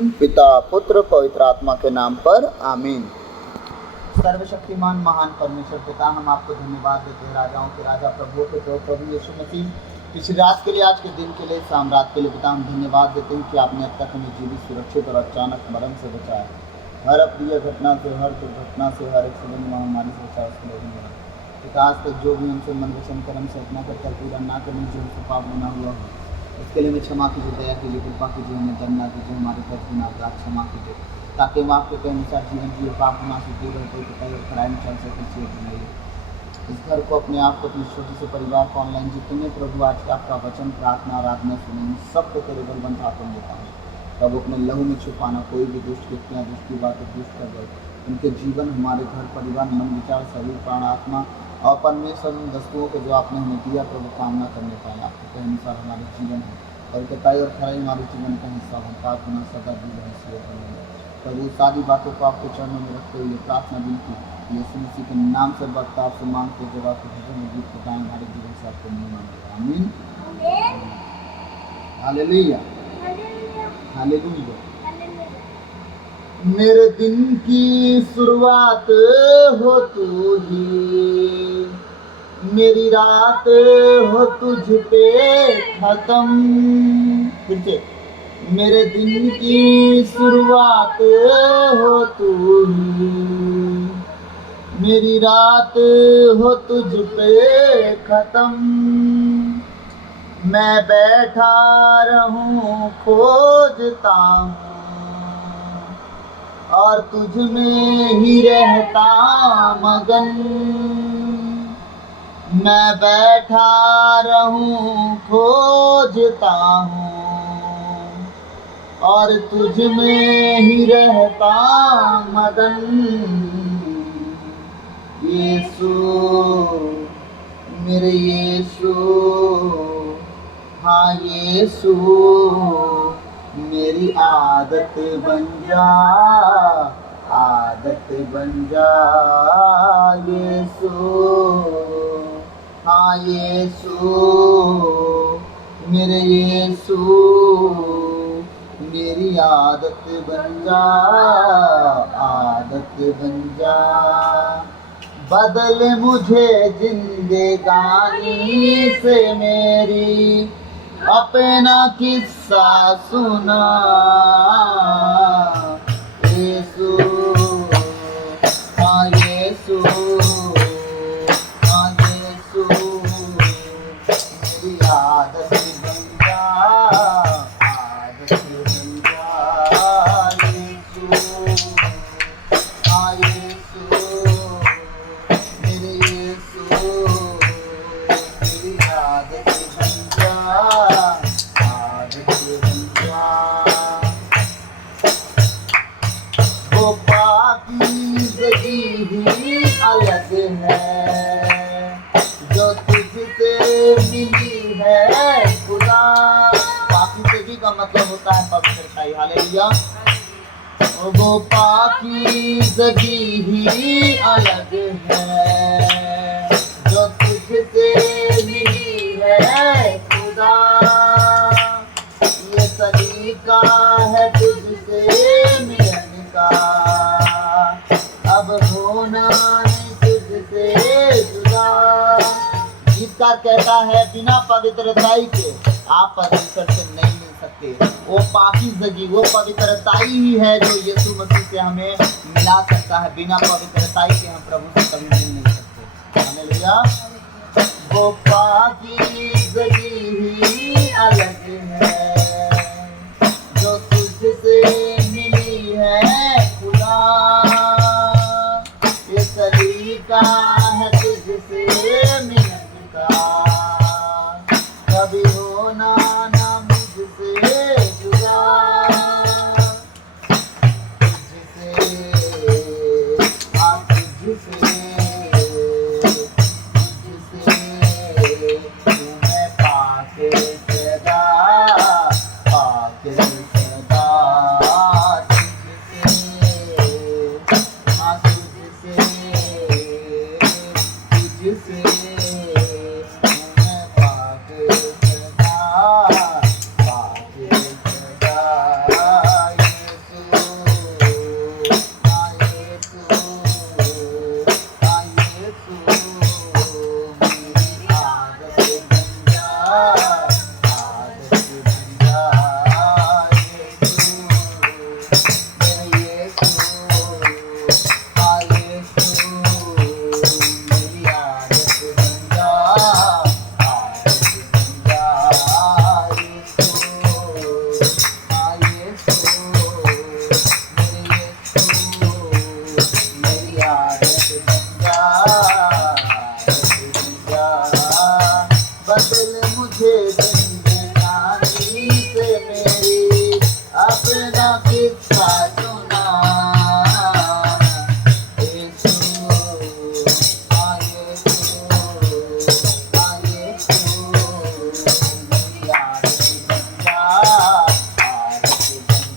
पिता पुत्र पवित्र आत्मा के नाम पर आमीन। सर्वशक्तिमान महान परमेश्वर पिता, हम आपको धन्यवाद देते हैं, राजाओं के राजा प्रभुओं के प्रभु यीशु मसीह, इस रात के लिए, आज के दिन के लिए, शाम रात के लिए पिता हम धन्यवाद देते हैं कि आपने अब तक हमें जीवित, सुरक्षित और अचानक मरण से बचाया। हर अप्रिय घटना से, हर दुर्घटना से, हर एक्सीडेंट महामारी से बचाया उसके लिए धन्यवाद पिता। आज तक जो भी हमसे मन वचन कर्म से अपना करता पूरा ना करने जो हमसे पाप बना हुआ हो उसके लिए हमें क्षमा कीजिए, दया कीजिए, कृपा कीजिए, हमें दंड ना कीजिए, हमारे पर गुनाह अपराध क्षमा कीजिए, ताकि हम आपके अनुसार जीवन जिए, पाप ना से दूर रहते पिता और खराई में चल सके सीट बनाइए। इस घर को, अपने आप को, अपने छोटे से परिवार को, ऑनलाइन जितने प्रभु आज का आपका वचन प्रार्थना आराधना सुनेंगे सबको तेरे बलवंत हाथों में देता हूँ। तब अपने लहू में छुपाना, कोई भी दुष्ट व्यक्तियाँ दुष्ट की बातें दुष्ट कर गए उनके जीवन, हमारे घर परिवार, मन विचार, शरीर, प्राण, आत्मा और परमेश्वर उन वस्तुओं को जो आपने हमें दिया प्रभु कामना करने पाए आपके अनुसार हमारे जीवन है और कताई और खराई हमारे जीवन का हिस्सा हो। प्रार्थना सदा दूर है प्रभु, सारी बातों को आपके चरणों में रखते हुए प्रार्थना बिनती यीशु मसीह के नाम से बरता आपसे मांगते जब आपके भजन में गीत बताएं हमारे जीवन से आपको नहीं मांगे। आमीन। Hallelujah hallelujah. मेरे दिन की शुरुआत हो तू ही, मेरी रात हो तुझ पे खत्म। फिर से, मेरे दिन की शुरुआत हो तू ही, मेरी रात हो तुझ पे खत्म। मैं बैठा रहूं खोजता हूँ और तुझ में ही रहता मगन। मैं बैठा रहूं खोजता हूँ और तुझ में ही रहता मगन। यीशु मेरे यीशु, हाँ यीशु मेरी आदत बन जा, आदत बन जा यीशु, हाँ यीशु मेरे यीशु मेरी आदत बन जा, आदत बन जा। बदल मुझे जिंदगानी से मेरी, अपना किस्सा सुना यीशु, हाँ यीशु, हाँ यीशु मेरी आदत बन जा, आदत बन जा यीशु, हाँ यीशु मेरे यीशु मेरी आदत बन जा, आदत बन जा। वो पाकीज़गी ही अलग है जो तुझसे मिली है खुदा। पाकीज़गी का मतलब होता है पवित्रता। हालेलुया। वो पाकीज़गी ही अलग है जो तुझसे मिली है खुदा। ये तरीका है तुझसे मिलने का, अब होना नहीं तुझसे जुदा। गीतकार कहता है बिना पवित्रताई के आप परमेश्वर से नहीं मिल सकते। वो पाकीज़गी, वो पवित्रताई ही है जो यीशु मसीह से हमें मिला सकता है। बिना पवित्रताई के हम प्रभु से कभी मिल नहीं सकते। हालेलुया। वो पाकीज़गी ही अलग है जो तुझसे मिली है खुदा। ये तरीका है तुझसे मिलने का, कभी होना ना मुझसे जुदा। तुझसे तुझसे किस्सा सुना, यीशु हाँ यीशु हाँ यीशु मेरी आदत बन जा,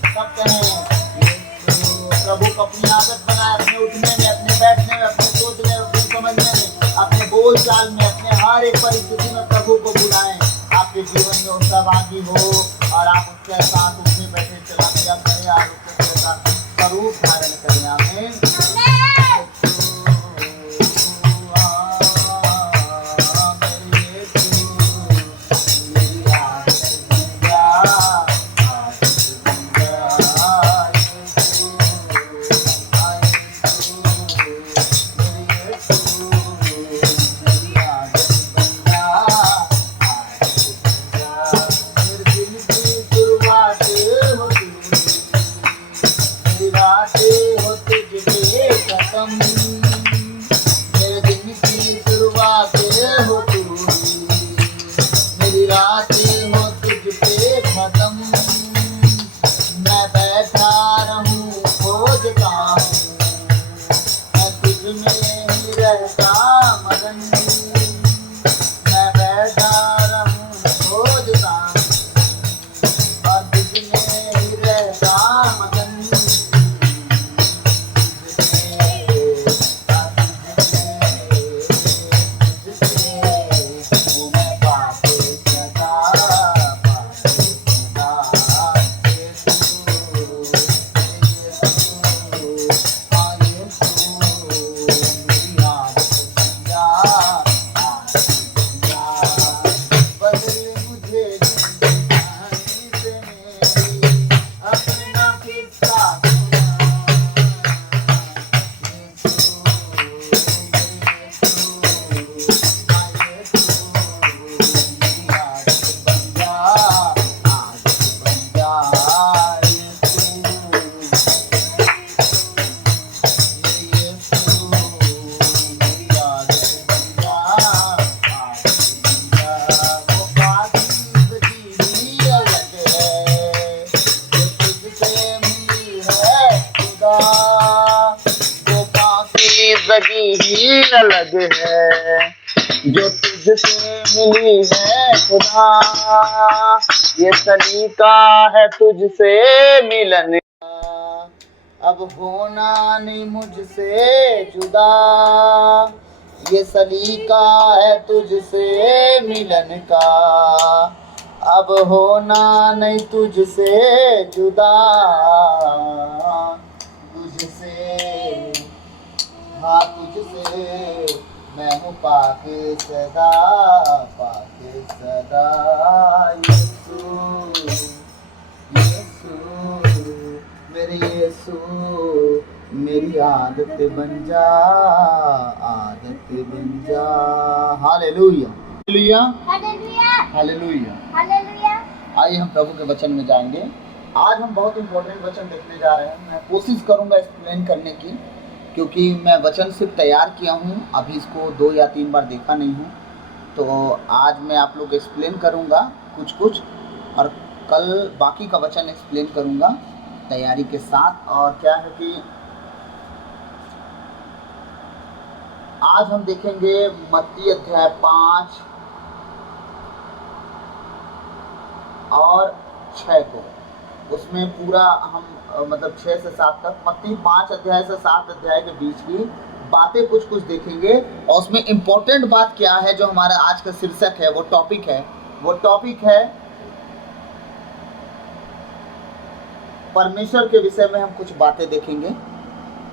सब कहें यीशु। प्रभु को अपनी आदत बनाए, अपने उठने में, अपने बैठने में, अपने सोचने में, अपने समझने में, अपने बोल चाल में, अपने हर एक परिस्थिति में प्रभु को बुलाएं। आपके जीवन में उसका भागी हो और आप उसके साथ उठने बैठे चला दिया करें और उसके साथ स्वरूप धारण करें। आमीन। मेरे दिन की शुरुआत हो तू, मेरी रातें हो तुझ पे खत्म, मैं बैठा रहूं खोजता हूँ, मैं तुझ में ही रहता मगन, मैं बैठा रहूं खोजता हूँ और तुझ में ही रहता मगन। जिंदगी ही अलग है जो तुझसे मिली है खुदा, ये सलीका है तुझसे मिलन का, अब होना नहीं मुझसे जुदा, ये सलीका है तुझसे मिलन का, अब होना नहीं तुझसे जुदा, तुझसे हाँ तुझसे मैं हूँ पाके सदा, पाके सदा। यीशु यीशु मेरे यीशु मेरी आदत बन जा, आदत बन जा। Hallelujah hallelujah hallelujah hallelujah. आइए हम प्रभु के वचन में जाएंगे। आज हम बहुत इंपॉर्टेंट वचन देखने जा रहे हैं। मैं कोशिश करूंगा एक्सप्लेन करने की, क्योंकि मैं वचन सिर्फ तैयार किया हूँ, अभी इसको 2 या 3 बार देखा नहीं हूँ। तो आज मैं आप लोग एक्सप्लेन करूँगा कुछ और कल बाकी का वचन एक्सप्लेन करूँगा तैयारी के साथ। और क्या है कि आज हम देखेंगे मत्ती अध्याय 5 और 6 को। उसमें पूरा हम मतलब 6 से 7 तक, मत्ती 5 अध्याय से 7 अध्याय के बीच की बातें कुछ देखेंगे। और उसमें इम्पोर्टेंट बात क्या है जो हमारा आज का शीर्षक है, वो टॉपिक है परमेश्वर के विषय में। हम कुछ बातें देखेंगे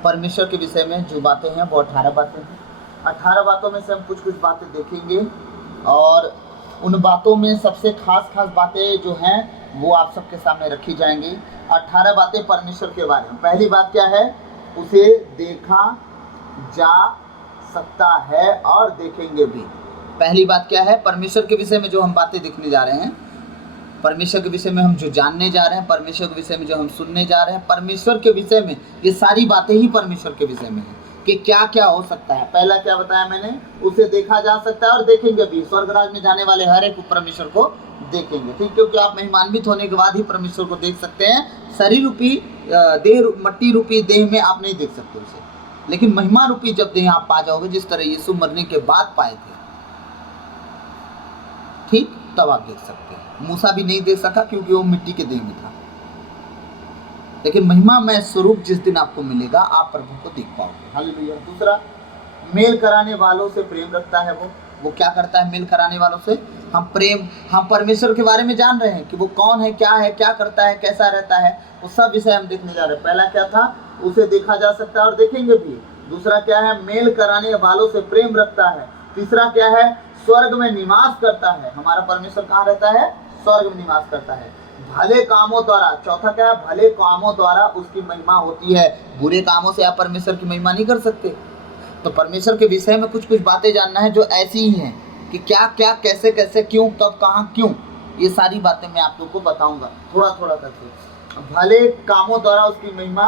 परमेश्वर के विषय में। जो बातें हैं वो 18 बातें हैं। 18 बातों में से हम कुछ बातें देखेंगे और उन बातों में सबसे खास बातें जो हैं वो आप सबके सामने रखी जाएंगी। 18 बातें परमेश्वर के बारे में। पहली बात क्या है? उसे देखा जा सकता है और देखेंगे भी। पहली बात क्या है? परमेश्वर के विषय में जो हम बातें देखने जा रहे हैं, परमेश्वर के विषय में हम जो जानने जा रहे हैं, परमेश्वर के विषय में जो हम सुनने जा रहे हैं, परमेश्वर के विषय में ये सारी बातें ही परमेश्वर के विषय में है कि क्या क्या हो सकता है। पहला क्या बताया मैंने? उसे देखा जा सकता है और देखेंगे भी। स्वर्ग राज में जाने वाले हर एक परमेश्वर को देखेंगे, ठीक, क्योंकि आप महिमान्वित होने के बाद ही परमेश्वर को देख सकते हैं। शरीर रूपी देह, मट्टी रूपी देह में आप नहीं देख सकते उसे, लेकिन महिमा रूपी जब देह आप पा जाओगे, जिस तरह यीशु मरने के बाद पाए थे, ठीक, तब आप देख सकते हैं। मूसा भी नहीं देख सका क्योंकि वो मिट्टी के देह में था, लेकिन महिमा में स्वरूप जिस दिन आपको मिलेगा आप प्रभु को देख पाओगे। हालेलुया। दूसरा, मेल कराने वालों से प्रेम रखता है। वो क्या करता है? मेल कराने वालों से हम परमेश्वर के बारे में जान रहे हैं कि वो कौन है, क्या करता है, कैसा रहता है, वो सब विषय हम देखने जा रहे हैं। पहला क्या था? उसे देखा जा सकता है और देखेंगे भी। दूसरा क्या है? मेल कराने वालों से प्रेम रखता है। तीसरा क्या है? स्वर्ग में निवास करता है। हमारा परमेश्वर कहाँ रहता है? स्वर्ग में निवास करता है। भले कामों द्वारा, चौथा क्या है? भले कामों द्वारा उसकी महिमा होती है। बुरे कामों से आप परमेश्वर की महिमा नहीं कर सकते। तो परमेश्वर के विषय में कुछ बातें जानना है जो ऐसी ही हैं कि क्या, कैसे, क्यों, कब, कहाँ, क्यों, ये सारी बातें मैं आप लोगों को बताऊंगा थोड़ा करके। भले कामों द्वारा उसकी महिमा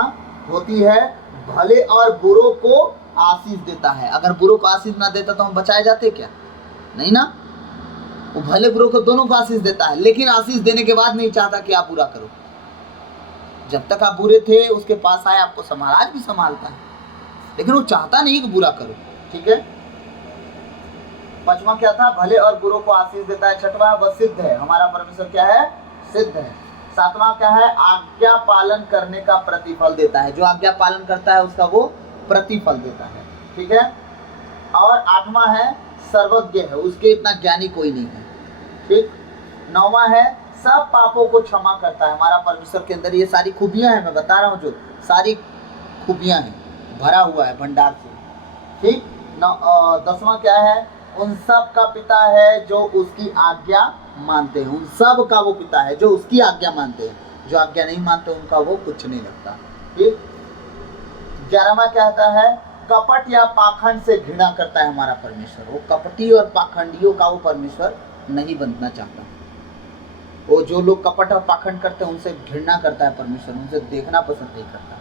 होती है, भले और बुरों को आशीष देता है। अगर बुरों को आशीष ना देता तो हम बचाए जाते क्या? नहीं ना। वो भले बुरों को दोनों को आशीष देता है, लेकिन आशीष देने के बाद नहीं चाहता कि आप बुरा करो। जब तक आप बुरे थे उसके पास आए, आपको संभाल, आज भी संभालता है, लेकिन वो चाहता नहीं कि बुरा करो। ठीक है। पांचवा क्या था? भले और बुरों को आशीष देता है। छठवां, वह सिद्ध है। हमारा परमेश्वर क्या है? सिद्ध है। सातवां क्या है? आज्ञा पालन करने का प्रतिफल देता है। जो आज्ञा पालन करता है उसका वो प्रतिफल देता है। ठीक है। और आठवां है, सर्वज्ञ है, उसके इतना ज्ञानी कोई नहीं है। ठीक। नौवां है, सब पापों को क्षमा करता है। हमारा परमेश्वर के अंदर ये सारी खूबियां हैं, मैं बता रहा हूँ, जो सारी खूबियां हैं, भरा हुआ है भंडार से। ठीक। 10वां क्या है? उन सब का पिता है जो उसकी आज्ञा मानते हैं। उन सब का वो पिता है जो उसकी आज्ञा मानते हैं। जो आज्ञा नहीं मानते उनका वो कुछ नहीं लगता। ठीक। 11वां क्या कहता है? कपट या पाखंड से घृणा करता है हमारा परमेश्वर। वो कपटी और पाखंडियों का वो परमेश्वर नहीं बनना चाहता। वो जो लोग कपट और पाखंड करते हैं उनसे घृणा करता है परमेश्वर, उनसे देखना पसंद नहीं करता।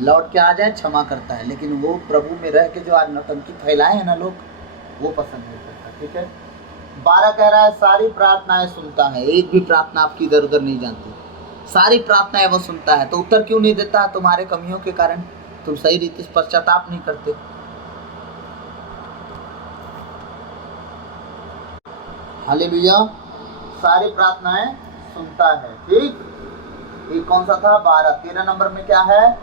लौट के आ जाए क्षमा करता है, लेकिन वो प्रभु में रह के जो आज नौटंकी फैलाए हैं ना लोग, वो पसंद नहीं करता। ठीक है। 12 कह रहा है, सारी प्रार्थनाएं सुनता है। एक भी प्रार्थना आपकी इधर उधर नहीं जानती, सारी प्रार्थनाएं वो सुनता है। तो उत्तर क्यों नहीं देता? तुम्हारे कमियों के कारण। तुम सही रीति से पश्चाताप नहीं करते। हालेलुया। सारी प्रार्थनाएं सुनता है। ठीक। ये कौन सा था? 12। 13 नंबर में क्या है?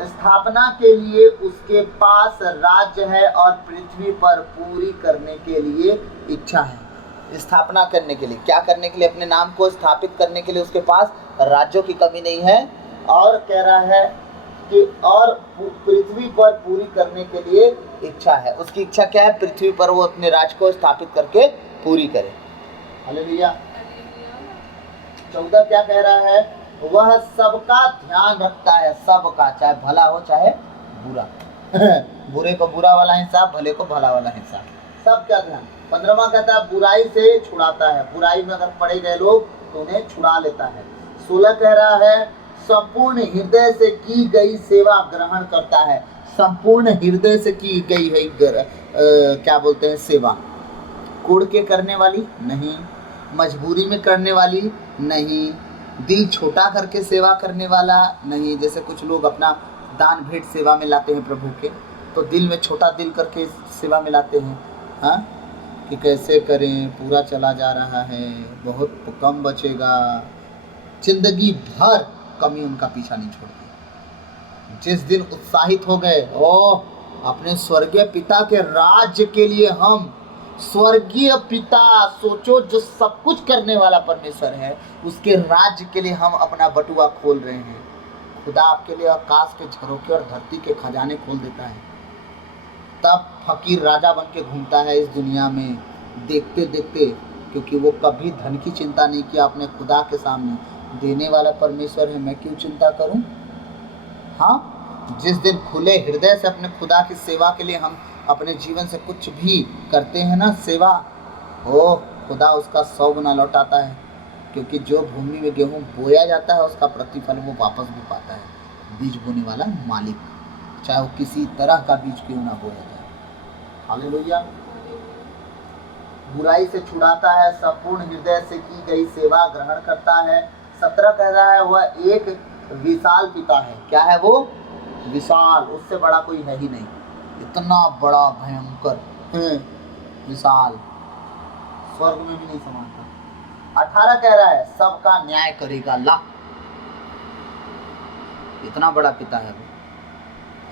स्थापना के लिए उसके पास राज्य है और पृथ्वी पर पूरी करने के लिए इच्छा है। स्थापना करने के लिए, क्या करने के लिए? अपने नाम को स्थापित करने के लिए उसके पास राज्यों की कमी नहीं है। और कह रहा है कि और पृथ्वी पर पूरी करने के लिए इच्छा है। उसकी इच्छा क्या है? पृथ्वी पर वो अपने राज्य को स्थापित करके पूरी करे। हालेलुया। 14 क्या कह रहा है? वह सबका ध्यान रखता है, सबका, चाहे भला हो चाहे बुरा। बुरे को बुरा वाला हिसाब, भले को भला वाला हिसाब, सब क्या ध्यान। 15वां कहता है बुराई से छुड़ाता है। बुराई में अगर पड़े गए लोग तो उन्हें छुड़ा लेता है। 16 कह रहा है संपूर्ण हृदय से की गई सेवा ग्रहण करता है। संपूर्ण हृदय से की गई है क्या बोलते हैं? सेवा। कुड़ के करने वाली नहीं, मजबूरी में करने वाली नहीं, दिल छोटा करके सेवा करने वाला नहीं। जैसे कुछ लोग अपना दान भेंट सेवा में लाते हैं प्रभु के, तो दिल में छोटा दिल करके सेवा में लाते हैं। हाँ, कि कैसे करें, पूरा चला जा रहा है, बहुत कम बचेगा, जिंदगी भर कमी उनका पीछा नहीं छोड़ती। जिस दिन उत्साहित हो गए, ओह, अपने स्वर्गीय पिता के राज्य के लिए हम, स्वर्गीय पिता, सोचो, जो सब कुछ करने वाला परमेश्वर है, उसके राज्य के लिए हम अपना बटुआ खोल रहे हैं। खुदा आपके लिए आकाश के झरोखे और धरती के खजाने खोल देता है, तब फकीर राजा बन के घूमता है इस दुनिया में देखते देखते, क्योंकि वो कभी धन की चिंता नहीं किया। अपने खुदा के सामने देने वाला परमेश्वर है, मैं क्यों चिंता करूं? हाँ, जिस दिन खुले हृदय से अपने खुदा की सेवा के लिए हम अपने जीवन से कुछ भी करते हैं ना, सेवा, ओ खुदा उसका 100 गुना लौटाता है। क्योंकि जो भूमि में गेहूं बोया जाता है उसका प्रतिफल वो वापस भी पाता है, बीज बोने वाला मालिक, चाहे वो किसी तरह का बीज क्यों ना बोया जाए। हालेलुया। बुराई से छुड़ाता है, संपूर्ण हृदय से की गई सेवा ग्रहण करता है, 17 कह रहा है वह एक विशाल पिता है। क्या है वो? विशाल, उससे बड़ा कोई है ही नहीं, इतना बड़ा भयंकर विशाल, स्वर्ग में भी नहीं समाता। 18 कह रहा है सबका न्याय करेगा। ला, इतना बड़ा पिता है वो।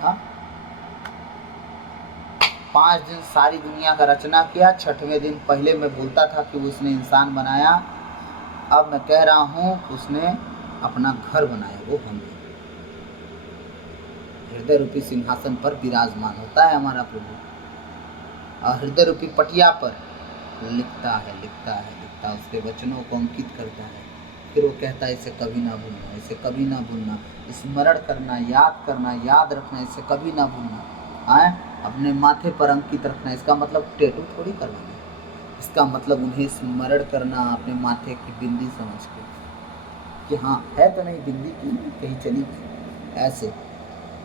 हाँ? 5 दिन सारी दुनिया का रचना किया, 6वें दिन पहले मैं बोलता था कि उसने इंसान बनाया, अब मैं कह रहा हूँ उसने अपना घर बनाया, वो हम लोग। हृदय रूपी सिंहासन पर विराजमान होता है हमारा प्रभु, और हृदय रूपी पटिया पर लिखता है उसके वचनों को अंकित करता है। फिर वो कहता है इसे कभी ना भूलना, इसे कभी ना भूलना, स्मरण करना, याद रखना, इसे कभी ना भूलना। आए अपने माथे पर अंकित रखना, इसका मतलब टैटू थोड़ी करवाना, इसका मतलब उन्हें स्मरण करना अपने माथे की बिंदी समझ के कि हाँ है तो नहीं बिंदी की, कहीं चली ऐसे।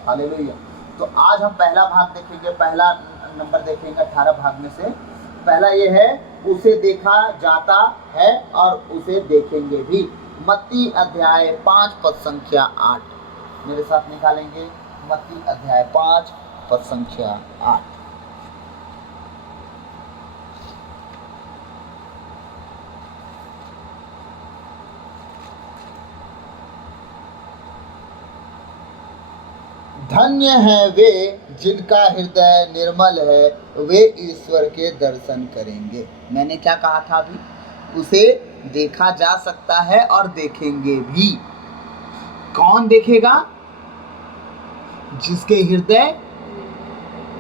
हालेलुया। तो आज हम पहला भाग देखेंगे, पहला नंबर देखेंगे 18 भाग में से। पहला ये है उसे देखा जाता है और उसे देखेंगे भी। मत्ती अध्याय 5 पद संख्या 8 मेरे साथ निकालेंगे। मत्ती अध्याय 5 पद संख्या 8। धन्य है वे जिनका हृदय निर्मल है, वे ईश्वर के दर्शन करेंगे। मैंने क्या कहा था अभी? उसे देखा जा सकता है और देखेंगे भी। कौन देखेगा? जिसके हृदय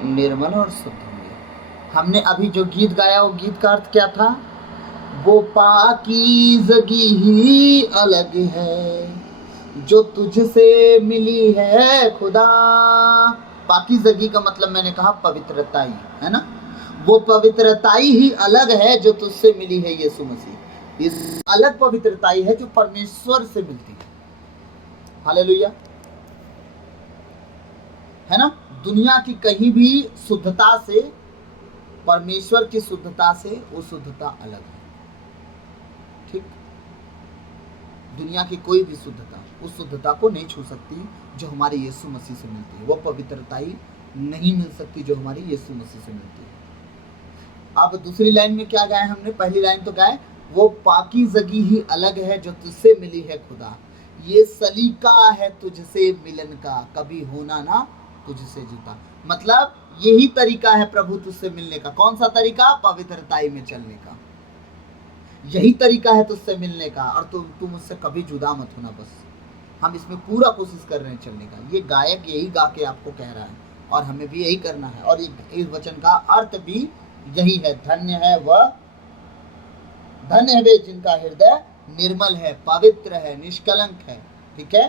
निर्मल और शुद्ध होंगे। हमने अभी जो गीत गाया, वो गीत का अर्थ क्या था? वो पाकीज़गी ही अलग है जो तुझसे मिली है खुदा। पाकीज़गी का मतलब मैंने कहा पवित्रताई, है ना? वो पवित्रताई ही अलग है जो तुझसे मिली है यीशु मसीह। इस अलग पवित्रताई है जो परमेश्वर से मिलती है। हालेलुया, है ना? दुनिया की कहीं भी शुद्धता से, परमेश्वर की शुद्धता से वो शुद्धता अलग है। ठीक, दुनिया की कोई भी शुद्धता उस शुद्धता को नहीं छू सकती जो हमारे यीशु मसीह से मिलती है। वो पवित्रताई नहीं मिल सकती जो हमारी यीशु मसीह से मिलती है। अब दूसरी लाइन में क्या गाया हमने? पहली लाइन तो गाए वो पाकीज़गी ही अलग है जो तुझसे मिली है खुदा। ये सलीका है तुझसे मिलन का, कभी होना ना तुझसे जुदा। मतलब यही तरीका है प्रभु तुझसे मिलने का। कौन सा तरीका? पवित्रताई में चलने का। यही तरीका है तुझसे मिलने का, और तुम मुझसे कभी जुदा मत होना। बस हम इसमें पूरा कोशिश कर रहे हैं चलने का। ये गायक यही गा के आपको कह रहा है और हमें भी यही करना है। और इस वचन का अर्थ भी यही है। धन्य है वे जिनका हृदय निर्मल है, पवित्र है, निष्कलंक है। ठीक है,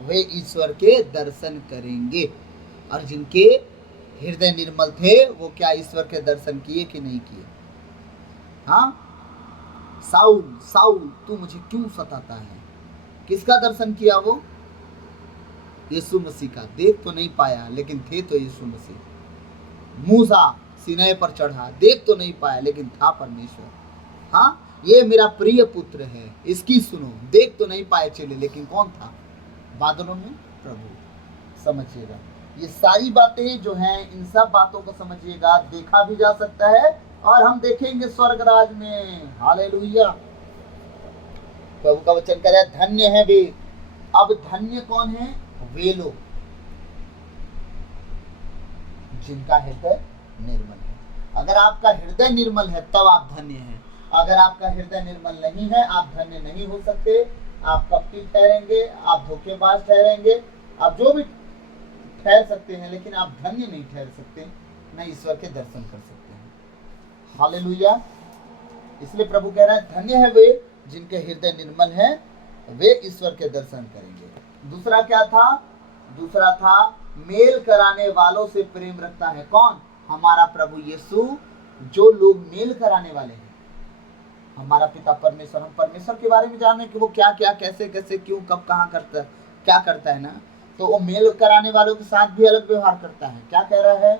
वे ईश्वर के दर्शन करेंगे। और जिनके हृदय निर्मल थे वो क्या ईश्वर के दर्शन किए कि नहीं किए? हाँ, साउल तू मुझे क्यों सताता है? किसका दर्शन किया वो? यीशु मसीह का। देख तो नहीं पाया लेकिन थे तो यीशु मसीह। मूसा सीनै पर चढ़ा, देख तो नहीं पाया लेकिन था परमेश्वर। हाँ, ये मेरा प्रिय पुत्र है, इसकी सुनो। देख तो नहीं पाए चले लेकिन कौन था? बादलों में प्रभु। समझिएगा, ये सारी बातें जो हैं, इन सब बातों को समझिएगा। देखा भी जा सकता है और हम देखेंगे स्वर्ग राज में। हालेलुया। प्रभु का वचन कह रहा है धन्य है वे। अब धन्य कौन है? वे लोग जिनका हृदय निर्मल है। अगर आपका हृदय निर्मल है तब आप धन्य हैं। अगर आपका हृदय निर्मल नहीं है, आप धन्य नहीं हो सकते। आप कपटी ठहरेंगे, आप धोखेबाज ठहरेंगे, आप जो भी ठहर सकते हैं, लेकिन आप धन्य नहीं ठहर सकते, न ईश्वर के दर्शन कर सकते हैं। हालेलुया। इसलिए प्रभु कह रहा है धन्य है वे जिनके हृदय निर्मल है, वे ईश्वर के दर्शन करेंगे। दूसरा क्या था? दूसरा था मेल कराने वालों से प्रेम रखता है। कौन? हमारा प्रभु यीशु। जो लोग मेल कराने वाले हैं, हमारा पिता परमेश्वर। हम परमेश्वर के बारे में जाने कि वो क्या क्या, कैसे कैसे, क्यों, कब, कहाँ करता है, क्या करता है ना। तो वो मेल कराने वालों के साथ भी अलग व्यवहार करता है। क्या कह रहा है?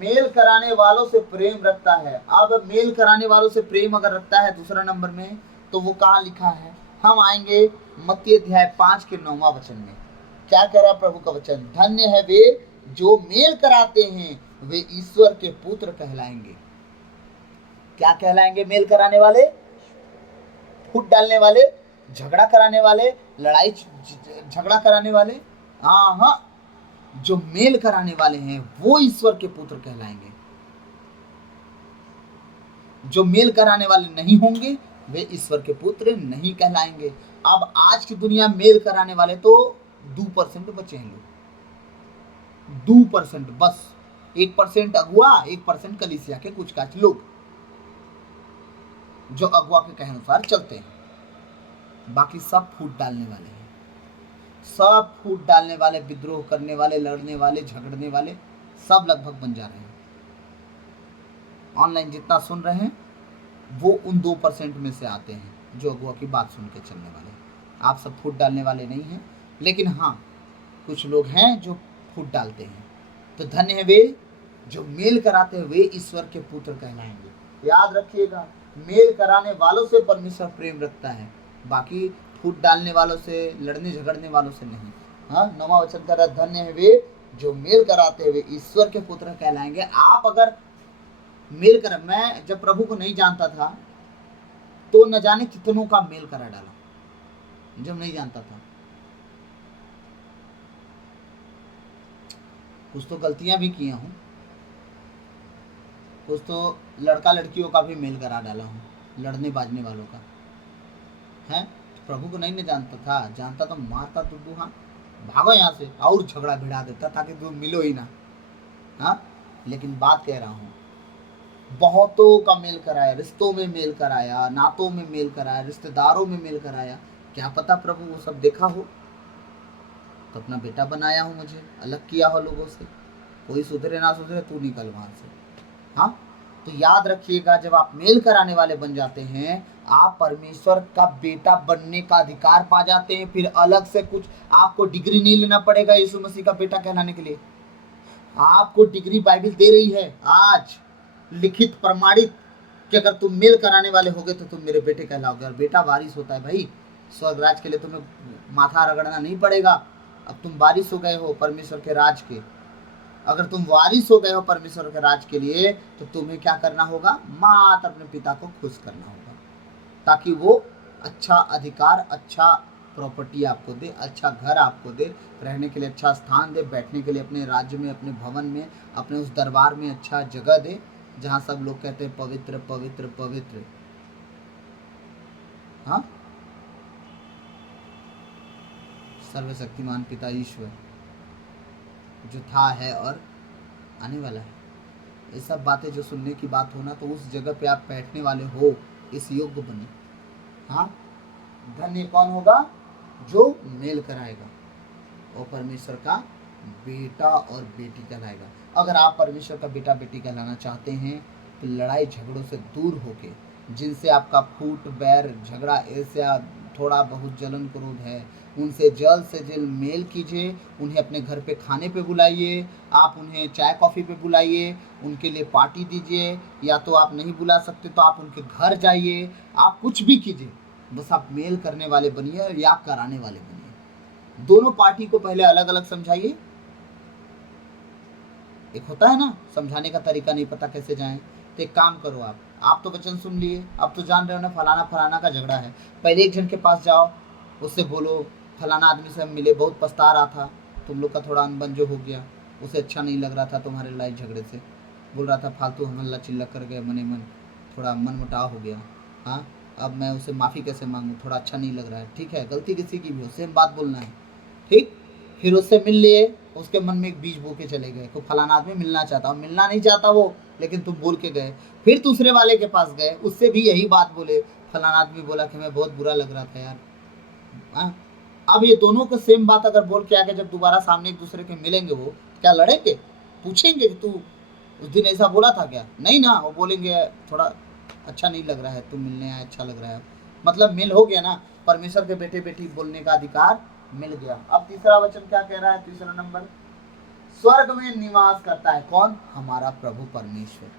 मेल कराने वालों से प्रेम रखता है। अब मेल कराने वालों से प्रेम अगर रखता है दूसरा नंबर में, तो वो कहाँ लिखा है? हम आएंगे मत्ती अध्याय 5 के 9वां वचन में। क्या कह रहा प्रभु का वचन? धन्य है वे जो मेल कराते हैं, वे ईश्वर के पुत्र कहलाएंगे। क्या कहलाएंगे? मेल कराने वाले, फूट डालने वाले, झगड़ा कराने वाले, लड़ाई झगड़ा कराने वाले, हाँ हाँ, जो मेल कराने वाले हैं वो ईश्वर के पुत्र कहलाएंगे। जो मेल कराने वाले नहीं होंगे वे ईश्वर के पुत्र नहीं कहलाएंगे। अब आज की दुनिया मेल कराने वाले तो 2% बचे हैं लोग, 2% बस। 1% अगुआ, 1% कलीसिया के कुछ काच लोग जो अगुआ के कहे अनुसार चलते हैं। बाकी सब फूट डालने वाले हैं, सब फूट डालने वाले, विद्रोह करने वाले, लड़ने वाले, झगड़ने वाले, सब लगभग बन जा रहे हैं। ऑनलाइन जितना सुन रहे हैं वो उन 2% में से आते हैं जो अगुआ की बात सुन के चलने वाले। आप सब फूट डालने वाले नहीं हैं, लेकिन हाँ कुछ लोग हैं जो फूट डालते हैं। तो धन्य है वे जो मेल कराते हैं, वे ईश्वर के पुत्र कहलाएंगे। याद रखिएगा, मेल कराने वालों से परमेश्वर प्रेम रखता है, बाकी फूट डालने वालों से, लड़ने झगड़ने वालों से नहीं। हाँ, 9वां वचन कह रहा है, धन्य है वे जो मेल कराते हैं, वे ईश्वर के पुत्र कहलाएंगे। आप अगर मेल कर, मैं जब प्रभु को नहीं जानता था तो न जाने कितनों का मेल करा डाला। जब नहीं जानता था कुछ तो गलतियां भी किया हूं, कुछ तो लड़का लड़कियों का भी मेल करा डाला हूं, लड़ने बाजने वालों का है। प्रभु को नहीं जानता था, जानता तो मारता तो हाँ भागो यहाँ से, और झगड़ा भिड़ा देता ताकि तुम मिलो ही ना। हाँ, लेकिन बात कह रहा हूँ, बहुतों का मेल कराया, रिश्तों में मेल कराया, नातों में मेल कराया, रिश्तेदारों में मेल कराया। क्या पता प्रभु वो सब देखा हो तो अपना बेटा बनाया हो, मुझे अलग किया हो लोगों से। कोई सुधरे ना सुधरे, तू निकल वहां से। हाँ, तो याद रखिएगा, जब आप मेल कराने वाले बन जाते हैं, आप परमेश्वर का बेटा बनने का अधिकार पा जाते हैं। फिर अलग से कुछ आपको डिग्री नहीं लेना पड़ेगा यीशु मसीह का बेटा कहलाने के लिए। आपको डिग्री बाइबल दे रही है आज, लिखित प्रमाणित, कि अगर तुम मेल कराने वाले होगे तो तुम मेरे बेटे कहलाओगे। और बेटा वारिस होता है भाई, स्वर्ग राज के लिए तुम्हें माथा रगड़ना नहीं पड़ेगा। अब तुम वारिस हो गए हो परमेश्वर के राज के। अगर तुम वारिस हो गए हो परमेश्वर के राज के लिए, तो तुम्हें क्या करना होगा? मात्र अपने पिता को खुश करना होगा, ताकि वो अच्छा अधिकार, अच्छा प्रॉपर्टी आपको दे, अच्छा घर आपको दे, रहने के लिए अच्छा स्थान दे, बैठने के लिए अपने राज्य में, अपने भवन में, अपने उस दरबार में अच्छा जगह दे, जहाँ सब लोग कहते हैं पवित्र पवित्र पवित्र। हाँ, सर्वशक्तिमान पिता ईश्वर जो था, है और आने वाला है। ये सब बातें जो सुनने की बात हो ना, तो उस जगह पे आप बैठने वाले हो, इस योग्य बने। हाँ, धन्य कौन होगा? जो मेल कराएगा, और परमेश्वर का बेटा और बेटी कहलाएगा। अगर आप परमेश्वर का बेटा बेटी कहलाना चाहते हैं, तो लड़ाई झगड़ों से दूर होके, जिनसे आपका फूट बैर झगड़ा ऐसा थोड़ा बहुत जलन क्रोध है, उनसे जल्द से जल्द मेल कीजिए। उन्हें अपने घर पे खाने पे बुलाइए, आप उन्हें चाय कॉफ़ी पे बुलाइए, उनके लिए पार्टी दीजिए, या तो आप नहीं बुला सकते तो आप उनके घर जाइए, आप कुछ भी कीजिए, बस आप मेल करने वाले बनिए या कराने वाले बनिए। दोनों पार्टी को पहले अलग अलग समझाइए। एक होता है ना, समझाने का तरीका नहीं पता कैसे जाएं, तो एक काम करो, आप तो वचन सुन लिए, अब तो जान रहे हो ना फलाना फलाना का झगड़ा है। पहले एक जन के पास जाओ, उससे बोलो फलाना आदमी से हम मिले, बहुत पछता रहा था, तुम लोग का थोड़ा अनबन जो हो गया, उसे अच्छा नहीं लग रहा था तुम्हारे लड़ाई झगड़े से, बोल रहा था फालतू हम हल्ला चिल्ला कर गए, मने मन थोड़ा मन मुटाव हो गया। हाँ, अब मैं उसे माफ़ी कैसे मांगूँ, थोड़ा अच्छा नहीं लग रहा है। ठीक है, गलती किसी की भी हो, सेम बात बोलना है। ठीक, फिर उससे मिल लिए, उसके मन में एक बीज बो के चले गए तो फलाना आदमी मिलना चाहता हो, मिलना नहीं चाहता वो, लेकिन तुम बोल के गए। फिर दूसरे वाले के पास गए, उससे भी यही बात बोले, फलाना आदमी बोला कि मैं बहुत बुरा लग रहा था यार। हाँ, अब ये दोनों को सेम बात अगर बोल के आके जब दोबारा सामने एक दूसरे के मिलेंगे, वो क्या लड़ेंगे? पूछेंगे कि तू उस दिन ऐसा बोला था क्या? नहीं ना, वो बोलेंगे थोड़ा अच्छा नहीं लग रहा है, तुम मिलने आए, अच्छा लग रहा है। मतलब मिल हो गया ना, परमेश्वर के बेटे बेटी बोलने का अधिकार मिल गया। अब तीसरा वचन क्या कह रहा है? तीसरा नंबर, स्वर्ग में निवास करता है कौन? हमारा प्रभु परमेश्वर।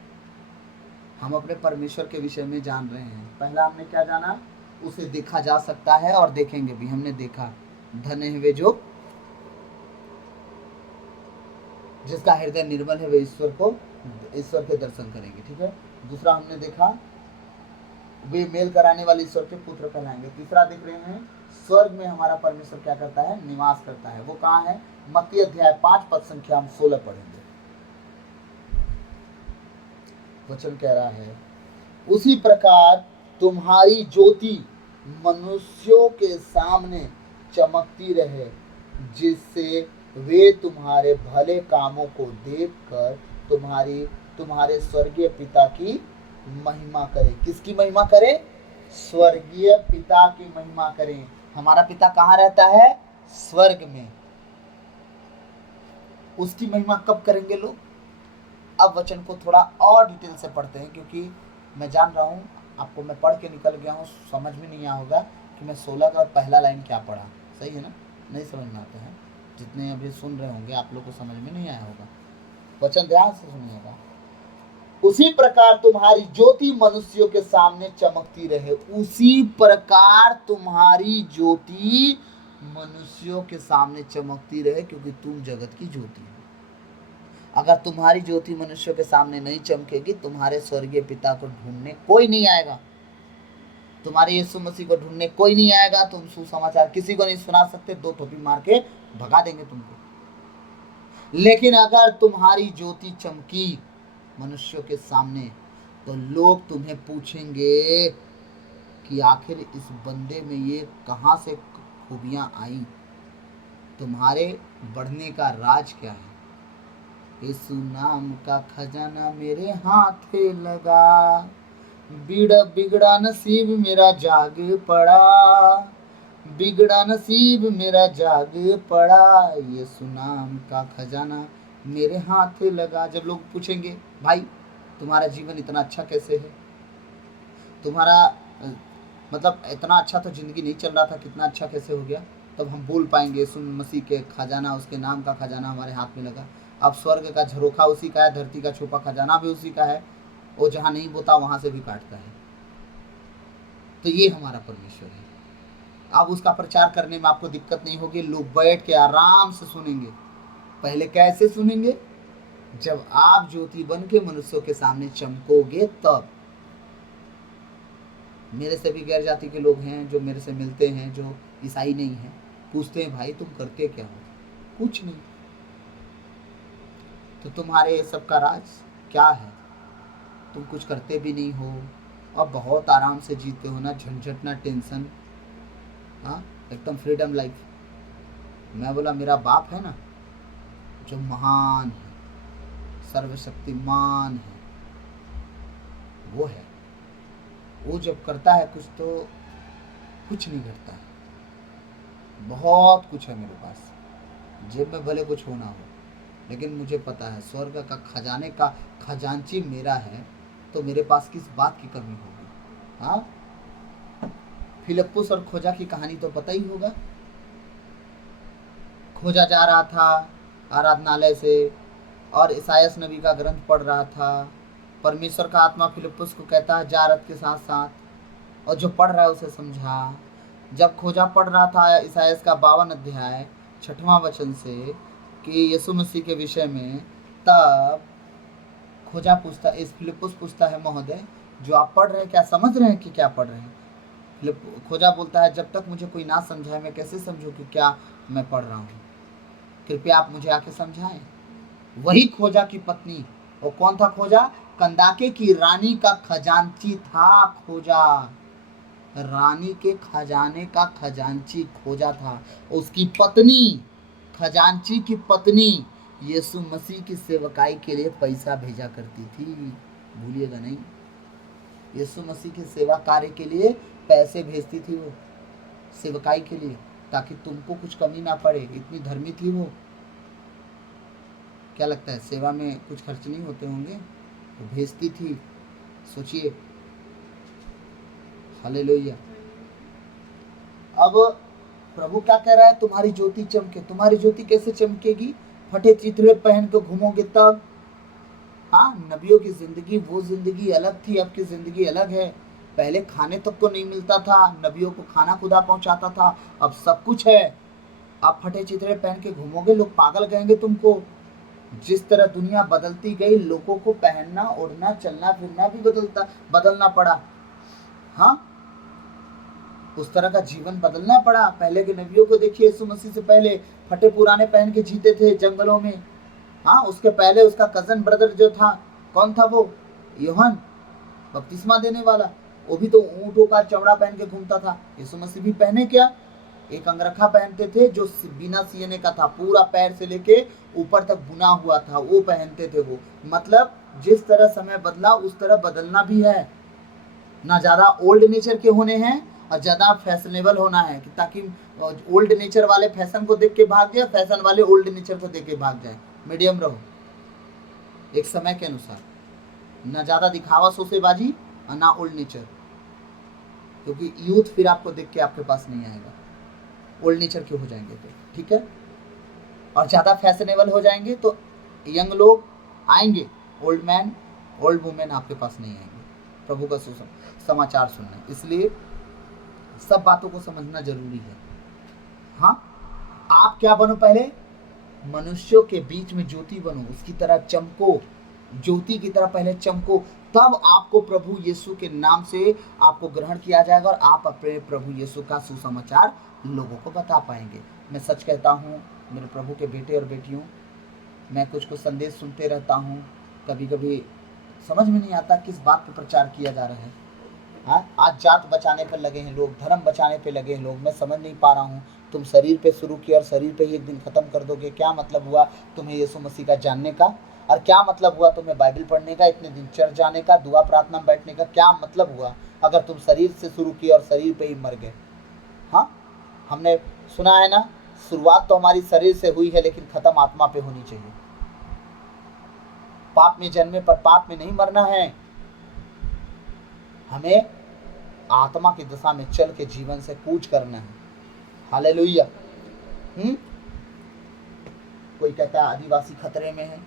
हम अपने परमेश्वर के विषय में जान रहे हैं। पहला हमने क्या जाना? उसे देखा जा सकता है और देखेंगे भी। हमने देखा, धन्य है वे जो जिसका हृदय निर्मल है, वे ईश्वर के दर्शन करेंगे। ठीक है। दूसरा हमने देखा, वे मेल कराने वाले ईश्वर के पुत्र कहलाएंगे। तीसरा देख रहे हैं, स्वर्ग में हमारा परमेश्वर क्या करता है, निवास करता है। वो कहाँ है, मत्ती अध्याय 5 पद संख्या हम 16 पढ़ेंगे। वचन कह रहा है, उसी प्रकार तुम्हारी ज्योति मनुष्यों के सामने चमकती रहे, जिससे वे तुम्हारे भले कामों को देखकर तुम्हारे स्वर्गीय पिता की महिमा करें। किसकी महिमा करें, स्वर्गीय पिता की महिमा करें। हमारा पिता कहाँ रहता है, स्वर्ग में। उसकी महिमा कब करेंगे लोग। अब वचन को थोड़ा और डिटेल से पढ़ते हैं, क्योंकि मैं जान रहा हूँ आपको, मैं पढ़ के निकल गया हूँ, समझ में नहीं आया होगा कि मैं 16 का पहला लाइन क्या पढ़ा। सही है ना, नहीं समझ में आता है। जितने अभी सुन रहे होंगे आप लोग को समझ में नहीं आया होगा। वचन ध्यान से सुनिएगा। उसी प्रकार तुम्हारी ज्योति मनुष्यों के सामने चमकती रहे। उसी प्रकार तुम्हारी ज्योति मनुष्यों के सामने चमकती रहे, क्योंकि तुम जगत की ज्योति हो। अगर तुम्हारी ज्योति मनुष्यों के सामने नहीं चमकेगी, तुम्हारे स्वर्गीय पिता को ढूंढने कोई नहीं आएगा, तुम्हारे यीशु मसीह को ढूंढने कोई नहीं आएगा। तुम सुसमाचार किसी को नहीं सुना सकते, 2 टोपी मार के भगा देंगे तुमको। लेकिन अगर तुम्हारी ज्योति चमकी मनुष्यों के सामने, तो लोग तुम्हें पूछेंगे कि आखिर इस बंदे में ये कहाँ से खूबियां आई, तुम्हारे बढ़ने का राज क्या है। यीशु नाम का खजाना मेरे हाथ लगा, बिगड़ा नसीब मेरा जाग पड़ा, बिगड़ा नसीब मेरा जाग पड़ा, यीशु नाम का खजाना मेरे हाथ लगा। जब लोग पूछेंगे, भाई तुम्हारा जीवन इतना अच्छा कैसे है, तुम्हारा मतलब इतना अच्छा तो जिंदगी नहीं चल रहा था, कितना अच्छा कैसे हो गया, तब हम बोल पाएंगे यीशु मसीह के खजाना, उसके नाम का खजाना हमारे हाथ में लगा। अब स्वर्ग का झरोखा उसी का है, धरती का छुपा खजाना भी उसी का है, वो जहाँ नहीं बोता वहाँ से भी काटता है। तो ये हमारा परमेश्वर है। अब उसका प्रचार करने में आपको दिक्कत नहीं होगी, लोग बैठ के आराम से सुनेंगे। पहले कैसे सुनेंगे, जब आप ज्योति बन के मनुष्यों के सामने चमकोगे तब। मेरे से भी गैर जाति के लोग हैं जो मेरे से मिलते हैं, जो ईसाई नहीं हैं, पूछते हैं भाई तुम करते क्या हो, कुछ नहीं। तो तुम्हारे ये सब का राज क्या है, तुम कुछ करते भी नहीं हो और बहुत आराम से जीते हो, ना झंझट ना टेंशन, हाँ एकदम फ्रीडम लाइफ। मैं बोला मेरा बाप है ना जो महान है, सर्वशक्तिमान है, वो है। वो जब करता है कुछ तो कुछ नहीं करता है। बहुत कुछ है मेरे पास, जेब में भले कुछ होना हो, लेकिन मुझे पता है स्वर्ग का खजाने का खजांची मेरा है, तो मेरे पास किस बात की कमी होगी। हाँ, फिलिप्पुस और खोजा की कहानी तो पता ही होगा। खोजा जा रहा था आराधनालय से और ईसायास नबी का ग्रंथ पढ़ रहा था। परमेश्वर का आत्मा फिलिप्पुस को कहता है जा रथ के साथ साथ, और जो पढ़ रहा है उसे समझा। जब खोजा पढ़ रहा था ईसायास का 52 अध्याय 6वां वचन से कि यीशु मसीह के विषय में, तब खोजा पूछता, इस फिलिप्पुस पूछता है महोदय जो आप पढ़ रहे हैं क्या समझ रहे हैं कि क्या पढ़ रहे हैं। खोजा बोलता है जब तक मुझे कोई ना समझाए मैं कैसे समझूं कि क्या मैं पढ़ रहा हूँ, कृपया आप मुझे आके समझाएं। वही खोजा की पत्नी, और कौन था खोजा, कंदाके की रानी का खजांची था खोजा, रानी के खजाने का खजांची खोजा था। उसकी पत्नी, खजांची की पत्नी यीशु मसीह की सेवकाई के लिए पैसा भेजा करती थी, भूलिएगा नहीं। यीशु मसीह की सेवा कार्य के लिए पैसे भेजती थी वो, सेवकाई के लिए, ताकि तुमको कुछ कमी ना पड़े। इतनी धर्मी थी वो। क्या लगता है सेवा में कुछ खर्च नहीं होते होंगे, तो भेजती थी। सोचिए, हालेलुया। अब प्रभु क्या कह रहा है, तुम्हारी ज्योति चमके। तुम्हारी ज्योति कैसे चमकेगी, फटे चित्रे पहन के घूमोगे तब। हाँ, नबियों की जिंदगी वो जिंदगी अलग थी, अब की जिंदगी अलग है। पहले खाने तक को नहीं मिलता था, नबियों को खाना खुदा पहुंचाता था, अब सब कुछ है। आप फटे चिथड़े पहन के घूमोगे, लोग पागल कहेंगे तुमको। जिस तरह दुनिया बदलती गई, लोगों को पहनना, ओढ़ना, चलना फिरना भी बदलना पड़ा। हाँ, उस तरह का जीवन बदलना पड़ा। पहले के नबियों को देखिए, यीशु मसीह से पहले फटे पुराने पहन के जीते थे जंगलों में। हाँ, उसके पहले उसका कजन ब्रदर जो था, कौन था वो? यूहन्ना बपतिस्मा देने वाला, वो भी तो ऊँटों का चमड़ा पहन के घूमता था। यीशु मसीह भी पहने क्या? एक अंगरखा पहनते थे जो बिना सियने का था, पूरा पैर से लेके ऊपर तक बुना हुआ था, वो पहनते थे वो। मतलब जिस तरह समय बदला उस तरह बदलना भी है। ना ज़्यादा ओल्ड नेचर के होने हैं और ज़्यादा फैशनेबल होना है, कि ताकि ओल्ड नेचर वाले फैशन को देख के भाग जाए, फैशन वाले ओल्ड नेचर को देख के भाग जाए। मीडियम रहो एक समय के अनुसार, ना ज़्यादा दिखावा शोसेबाजी और ना ओल्ड नेचर, क्योंकि यूथ फिर आपको देख के आपके पास नहीं आएगा, ओल्ड नेचर के हो जाएंगे तो, ठीक है। और ज़्यादा फैशनेबल हो जाएंगे तो यंग लोग आएंगे, ओल्ड मैन ओल्ड वुमेन आपके पास नहीं आएंगे प्रभु का समाचार सुनना। इसलिए सब बातों को समझना जरूरी है। हाँ, आप क्या बनो? पहले मनुष्यों के बीच में ज्योति बनो, उसकी तरह चमको, ज्योति की तरह पहले चमको, तब आपको प्रभु यीशु के नाम से आपको ग्रहण किया जाएगा और आप अपने प्रभु यीशु का सुसमाचार लोगों को बता पाएंगे। मैं सच कहता हूँ मेरे प्रभु के बेटे और बेटियों, मैं कुछ संदेश सुनते रहता हूँ, कभी कभी समझ में नहीं आता किस बात पर प्रचार किया जा रहा है। हाँ, आज जात बचाने पर लगे हैं लोग, धर्म बचाने पर लगे हैं लोग, मैं समझ नहीं पा रहा हूँ। तुम शरीर पे शुरू किया और शरीर पे ही एक दिन खत्म कर दोगे। क्या मतलब हुआ तुम्हें यीशु मसीह का जानने का? और क्या मतलब हुआ तुम्हें बाइबल पढ़ने का, इतने दिन चर्च जाने का, दुआ प्रार्थना में बैठने का? क्या मतलब हुआ अगर तुम शरीर से शुरू किए और शरीर पे ही मर गए? हाँ, हमने सुना है ना, शुरुआत तो हमारी शरीर से हुई है लेकिन खत्म आत्मा पे होनी चाहिए। पाप में जन्मे पर पाप में नहीं मरना है, हमें आत्मा की दिशा में चल के जीवन से कूच करना है। हालेलुया। कोई कहता है आदिवासी खतरे में है,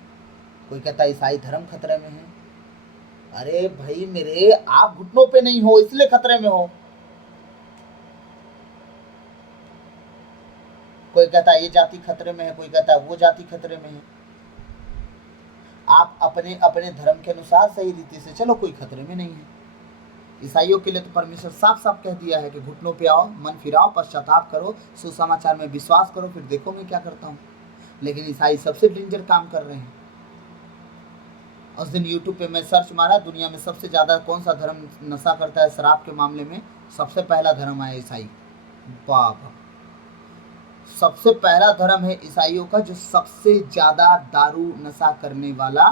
कोई कहता है ईसाई धर्म खतरे में है। अरे भाई मेरे, आप घुटनों पे नहीं हो इसलिए खतरे में हो। कोई कहता है ये जाति खतरे में है, कोई कहता है वो जाति खतरे में है। आप अपने अपने धर्म के अनुसार सही रीति से चलो, कोई खतरे में नहीं है। ईसाइयों के लिए तो परमेश्वर साफ साफ कह दिया है कि घुटनों पे आओ, मन फिराओ, पश्चाताप करो, सुसमाचार में विश्वास करो, फिर देखो मैं क्या करता हूँ। लेकिन ईसाई सबसे डेंजर काम कर रहे हैं। उस दिन यूट्यूब पे मैं सर्च मारा, दुनिया में सबसे ज़्यादा कौन सा धर्म नशा करता है शराब के मामले में, सबसे पहला धर्म है ईसाई। बाबा, सबसे पहला धर्म है ईसाइयों का, जो सबसे ज़्यादा दारू नशा करने वाला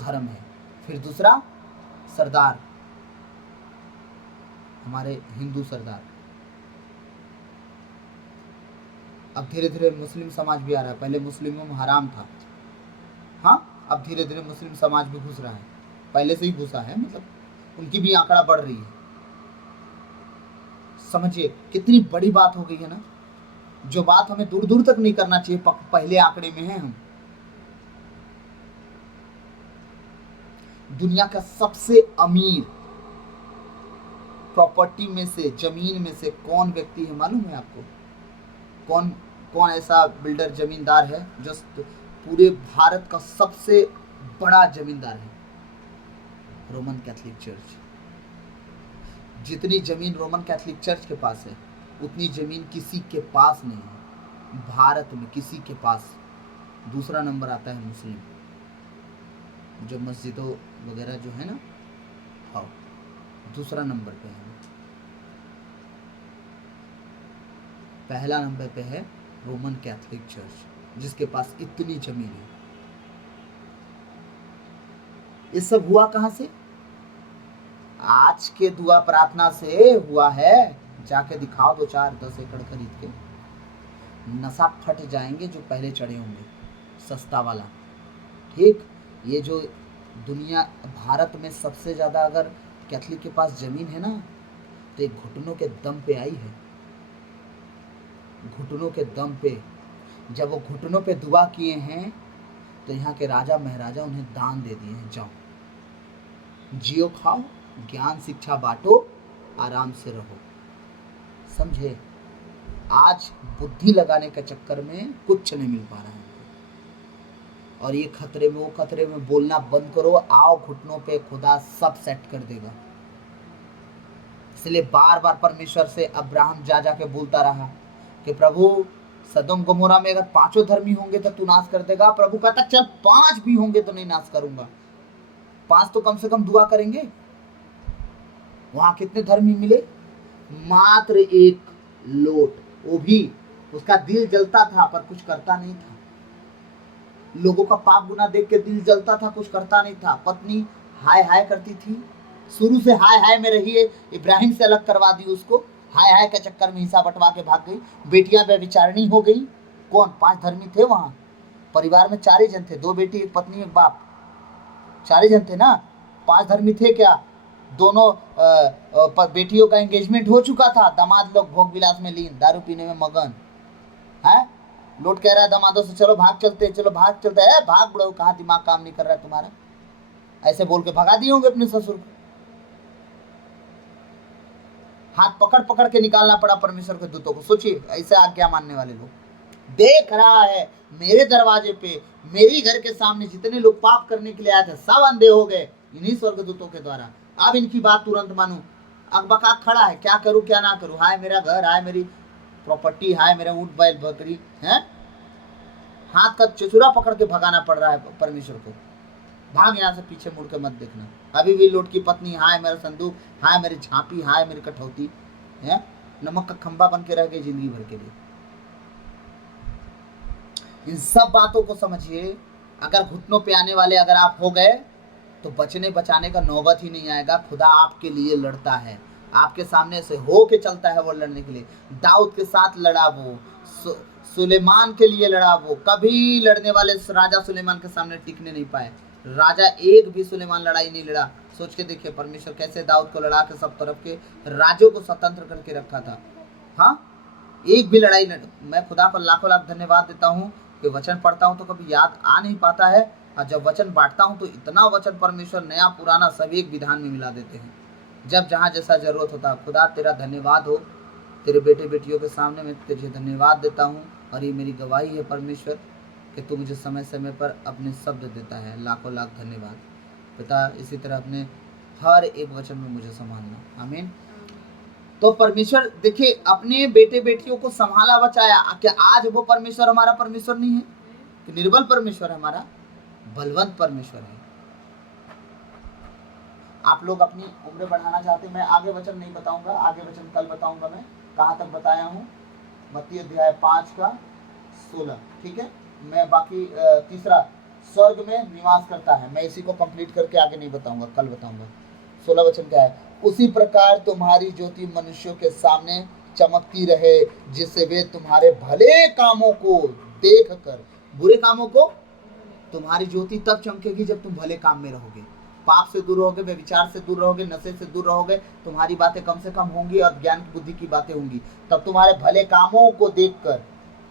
धर्म है। फिर दूसरा सरदार, हमारे हिंदू सरदार। अब धीरे धीरे मुस्लिम समाज भी आ रहा है, पहले मुस्लिमों में हराम था। हाँ, अब धीरे धीरे मुस्लिम समाज भी घुस रहा है, पहले से ही घुसा है, मतलब उनकी भी आंकड़ा बढ़ रही है। समझिए कितनी बड़ी बात हो गई है ना, जो बात हमें दूर दूर तक नहीं करना चाहिए, पहले आंकड़े में है हम। दुनिया का सबसे अमीर प्रॉपर्टी में से, जमीन में से कौन व्यक्ति है मालूम है आपको? कौन कौन ऐसा बिल्डर जमींदार है जो पूरे भारत का सबसे बड़ा जमींदार है? Roman Catholic church. जितनी जमीन रोमन कैथोलिक चर्च के पास है उतनी जमीन किसी के पास नहीं है भारत में, किसी के पास। दूसरा नंबर आता है मुस्लिम, जो मस्जिदों वगैरह जो है ना, हाँ, दूसरा नंबर पे है। पहला नंबर पे है रोमन कैथोलिक चर्च, जिसके पास इतनी जमीन है। ये सब हुआ कहां से? आज के दुआ प्रार्थना से हुआ है। जाके दिखाओ 2-4-10 एकड़ खरीद के, नशा फट जाएंगे जो पहले चढ़े होंगे, सस्ता वाला। ठीक, ये जो दुनिया भारत में सबसे ज़्यादा अगर कैथोलिक के पास ज़मीन है ना, तो एक घुटनों के दम पे आई है, घुटनों के दम पे। जब वो घुटनों पे दुआ किए हैं तो यहाँ के राजा महाराजा उन्हें दान दे दिए हैं, जाओ जियो खाओ, ज्ञान शिक्षा बांटो, आराम से रहो। समझे? आज बुद्धि लगाने के चक्कर में कुछ नहीं मिल पा रहा है, और ये खतरे में वो खतरे में बोलना बंद करो। आओ घुटनों पे, खुदा सब सेट कर देगा। इसलिए बार बार परमेश्वर से अब्राहम जा जाके बोलता रहा कि प्रभु सदोम गमोरा में अगर 5 धर्मी होंगे तो तू नाश कर देगा। प्रभु कहता चल 5 भी होंगे तो नहीं नाश करूंगा। 5 तो कम से कम दुआ करेंगे। वहां कितने धर्मी मिले? मात्र 1 लोट, वो भी उसका दिल जलता था पर कुछ करता नहीं था। लोगों का पाप गुना देख के दिल जलता था, कुछ करता नहीं था। पत्नी हाय हाय करती थी, शुरू से हाय हाय में रही है। इब्राहिम से अलग करवा दी उसको, हाय हाय के चक्कर में हिस्सा बंटवा के भाग गई। बेटियां व्यभिचारिणी हो गई। कौन? 5 धर्मी थे वहां परिवार में। 4 ही जन थे, 2 बेटी 1 पत्नी 1 बाप, 4 ही जन थे ना। 5 धर्मी थे क्या? दोनों बेटियों का एंगेजमेंट हो चुका था, दामाद लोग भोग विलास में लीन, दारू पीने में मगन है। लोट कह रहा है दामादों से चलो भाग चलते, चलो भाग चलते है। भाग बड़ो, कहाँ दिमाग काम नहीं कर रहा है तुम्हारा? ऐसे बोल के भगा दिए होंगे अपने ससुर को। हाथ पकड़ पकड़ के निकालना पड़ा परमेश्वर के दूतों को। सोचिए, ऐसे आज्ञा मानने वाले लोग। देख रहा है मेरे दरवाजे पे, मेरी घर के सामने जितने लोग पाप करने के लिए आए थे सब अंधे हो गए इन्हीं स्वर्गदूतों के द्वारा। अब इनकी बात तुरंत मानू। अकबकाक खड़ा है, क्या करूं क्या ना करूं। हाय मेरा घर, हाय मेरी प्रॉपर्टी, हाय मेरा ऊंट बैल बकरी है। हाथ का चुचुरा पकड़ के भगाना पड़ रहा है परमेश्वर को। भाग यहाँ से, पीछे मुड़ के मत देखना। अभी भी लोट की पत्नी, हाय मेरा संदूक, हाय मेरी झांपी, हाय मेरी कठौती है। नमक का खंबा बन के रह गई जिंदगी भर के लिए। इन सब बातों को समझिए। अगर घुटनों पे आने वाले अगर आप हो गए तो बचने बचाने का नौबत ही नहीं आएगा। खुदा आपके लिए लड़ता है, आपके सामने से हो के चलता है वो लड़ने के लिए। दाऊद के साथ लड़ा वो, सुलेमान के लिए लड़ा वो। कभी लड़ने वाले राजा सुलेमान के सामने टिकने नहीं पाए। राजा एक भी सुलेमान लड़ाई नहीं लड़ा। सोच के देखिए परमेश्वर कैसे दाऊद को लड़ा के सब तरफ के राज्यों को स्वतंत्र करके रखा था। हाँ, एक भी लड़ाई मैं खुदा को लाखों लाख धन्यवाद देता हूँ कि वचन पढ़ता हूँ तो कभी याद आ नहीं पाता है, और जब वचन बांटता हूँ तो इतना वचन परमेश्वर नया पुराना सभी एक विधान में मिला देते हैं, जब जहाँ जैसा जरूरत होता है। खुदा तेरा धन्यवाद हो। तेरे बेटे बेटियों के सामने मैं तुझे धन्यवाद देता हूँ, और ये मेरी गवाही है परमेश्वर कि तू मुझे समय समय पर अपने शब्द देता है। लाखों लाख धन्यवाद पिता। इसी तरह अपने हर एक वचन में मुझे संभालना। आमीन। तो परमेश्वर देखिए अपने बेटे बेटियों को संभाला बचाया। क्या आज वो परमेश्वर हमारा परमेश्वर नहीं है कि निर्बल परमेश्वर है? हमारा बलवंत परमेश्वर है। आप लोग अपनी उम्र बढ़ाना चाहते हैं, मैं आगे वचन नहीं बताऊंगा, आगे वचन कल बताऊंगा। मैं कहाँ तक बताया हूँ? मत्ती अध्याय 5 का 16, ठीक है। मैं बाकी तीसरा स्वर्ग में निवास करता है, मैं इसी को कंप्लीट करके आगे नहीं बताऊंगा, कल बताऊंगा। 16 वचन क्या है? उसी प्रकार तुम्हारी ज्योति मनुष्यों के सामने चमकती रहे, जिससे वे तुम्हारे भले कामों को देख कर, बुरे कामों को, तुम्हारी ज्योति तब चमकेगी जब तुम भले काम में रहोगे, पाप से दूर रहोगे, व्यभिचार से दूर रहोगे, नशे से दूर रहोगे, तुम्हारी बातें कम से कम होंगी और ज्ञान की बुद्धि की बातें होंगी। तब तुम्हारे भले कामों को देखकर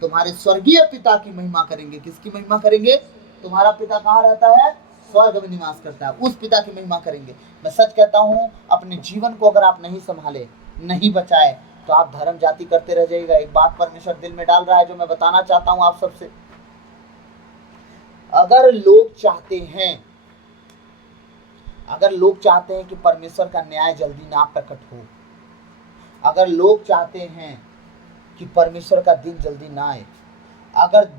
तुम्हारे स्वर्गीय पिता की महिमा करेंगे। किसकी महिमा करेंगे? तुम्हारा पिता कहाँ रहता है? स्वर्ग में निवास करता है, उस पिता की महिमा करेंगे। मैं सच कहता हूँ, अपने जीवन को अगर आप नहीं संभाले, नहीं बचाए, तो आप धर्म जाति करते रह जाइएगा। एक बात परमेश्वर दिल में डाल रहा है जो मैं बताना चाहता हूँ आप सबसे। अगर लोग चाहते हैं कि परमेश्वर का न्याय जल्दी ना प्रकट हो, अगर लोग चाहते हैं कि परमेश्वर का दिन जल्दी ना आए, अगर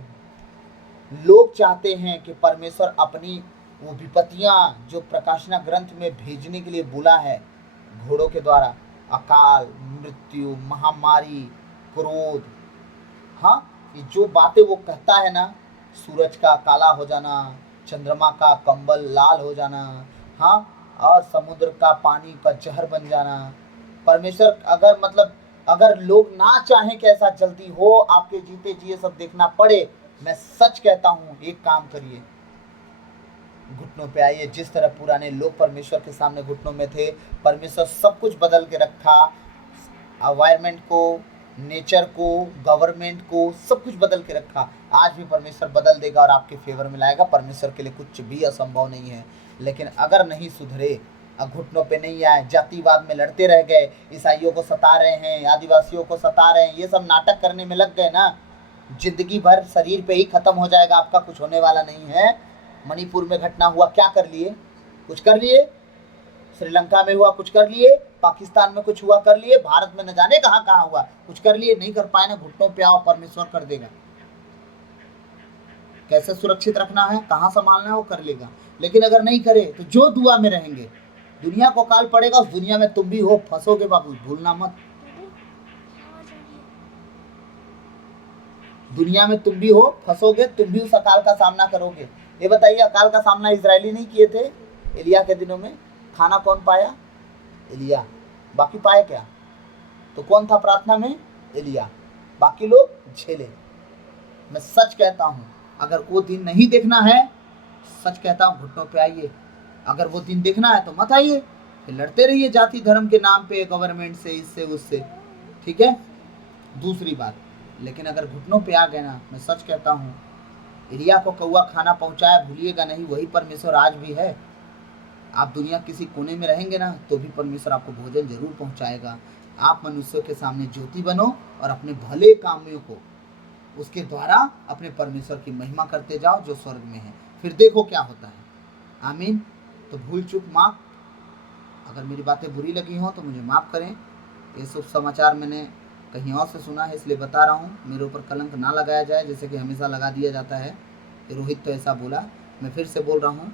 लोग चाहते हैं कि परमेश्वर अपनी वो विपत्तियां जो प्रकाशना ग्रंथ में भेजने के लिए बोला है घोड़ों के द्वारा, अकाल, मृत्यु, महामारी, क्रोध, हाँ, ये जो बातें वो कहता है ना, सूरज का काला हो जाना, चंद्रमा का कंबल लाल हो जाना, हाँ, और समुद्र का पानी का जहर बन जाना। परमेश्वर अगर लोग ना चाहें कि ऐसा जल्दी हो, आपके जीते जिए सब देखना पड़े, मैं सच कहता हूँ एक काम करिए, घुटनों पे आइए। जिस तरह पुराने लोग परमेश्वर के सामने घुटनों में थे, परमेश्वर सब कुछ बदल के रखा, एनवायरनमेंट को, नेचर को, गवर्नमेंट को, सब कुछ बदल के रखा। आज भी परमेश्वर बदल देगा और आपके फेवर में लाएगा। परमेश्वर के लिए कुछ भी असंभव नहीं है। लेकिन अगर नहीं सुधरे, अब घुटनों पे नहीं आए, जातिवाद में लड़ते रह गए, ईसाइयों को सता रहे हैं, आदिवासियों को सता रहे हैं, ये सब नाटक करने में लग गए ना, जिंदगी भर शरीर पे ही खत्म हो जाएगा, आपका कुछ होने वाला नहीं है। मणिपुर में घटना हुआ, क्या कर लिए? कुछ कर लिए। श्रीलंका में हुआ, कुछ कर लिए। पाकिस्तान में कुछ हुआ, कर लिए। भारत में न जाने कहाँ कहाँ हुआ, कुछ कर लिए। नहीं कर पाए ना, घुटनों पे आओ, परमेश्वर कर देगा। कैसे सुरक्षित रखना है, कहाँ संभालना है, वो कर लेगा। लेकिन अगर नहीं करे तो जो दुआ में रहेंगे, दुनिया को काल पड़ेगा, उस दुनिया में तुम भी हो, फंसोगे बाबू, भूलना मत। दुनिया में तुम भी हो, फंसोगे, तुम भी उस अकाल का सामना करोगे। ये बताइए, अकाल का सामना इजरायली नहीं किए थे एलिया के दिनों में? खाना कौन पाया? एलिया। बाकी पाए क्या? तो कौन था प्रार्थना में? एलिया। बाकी लोग झेले। मैं सच कहता हूं, अगर वो दिन नहीं देखना है, सच कहता हूं, घुटनों पे आइए। अगर वो दिन देखना है तो मत आइए, फिर लड़ते रहिए जाति धर्म के नाम पे, गवर्नमेंट से, इससे उससे, ठीक है। दूसरी बात, लेकिन अगर घुटनों पे आ गए ना, मैं सच कहता हूँ, एलिया को कौआ खाना पहुंचाया, भूलिएगा नहीं, वही परमेश्वर आज भी है। आप दुनिया किसी कोने में रहेंगे ना, तो भी परमेश्वर आपको भोजन जरूर पहुंचाएगा। आप मनुष्यों के सामने ज्योति बनो और अपने भले कामों को उसके द्वारा अपने परमेश्वर की महिमा करते जाओ जो स्वर्ग में है, फिर देखो क्या होता है। आमीन। तो भूल चूक माफ, अगर मेरी बातें बुरी लगी हों तो मुझे माफ़ करें। ये शुभ समाचार मैंने कहीं और से सुना है, इसलिए बता रहा हूँ, मेरे ऊपर कलंक ना लगाया जाए, जैसे कि हमेशा लगा दिया जाता है। रोहित तो ऐसा बोला, मैं फिर से बोल रहा हूँ,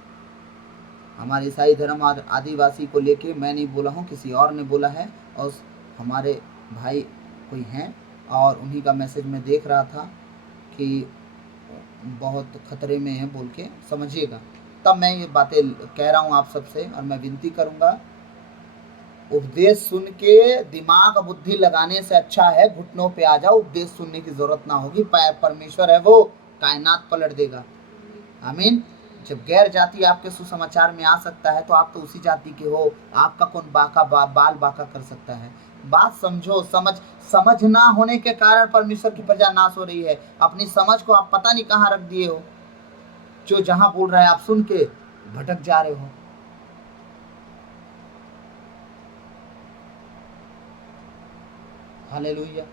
हमारे ईसाई धर्म आदिवासी को लेके मैं नहीं बोला हूँ, किसी और ने बोला है, और हमारे भाई कोई हैं, और उन्हीं का मैसेज मैं देख रहा था कि बहुत खतरे में है बोल के, समझिएगा। तब मैं ये बातें कह रहा हूँ आप सबसे, और मैं विनती करूँगा, उपदेश सुन के दिमाग बुद्धि लगाने से अच्छा है घुटनों पे आ जाओ, उपदेश सुनने की जरूरत ना होगी। परमेश्वर है वो, कायनात पलट देगा। आमीन। जब गैर जाति आपके सुसमाचार में आ सकता है, तो आप तो उसी जाति के हो, आपका कौन बाल बाका कर सकता है? बात समझो। समझ ना होने के कारण परमेश्वर की प्रजा नाश हो रही है। अपनी समझ को आप पता नहीं कहाँ रख दिए हो, जो जहां बोल रहा है आप सुन के भटक जा रहे हो। हालेलुया।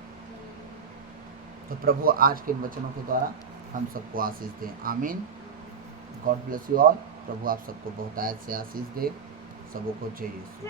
तो प्रभु आज के वचनों के द्वारा हम सबको आशीष दें। आमीन। God bless you all. प्रभु आप सबको बहुत आयत से आशीष दे। सबों को जय यीशु।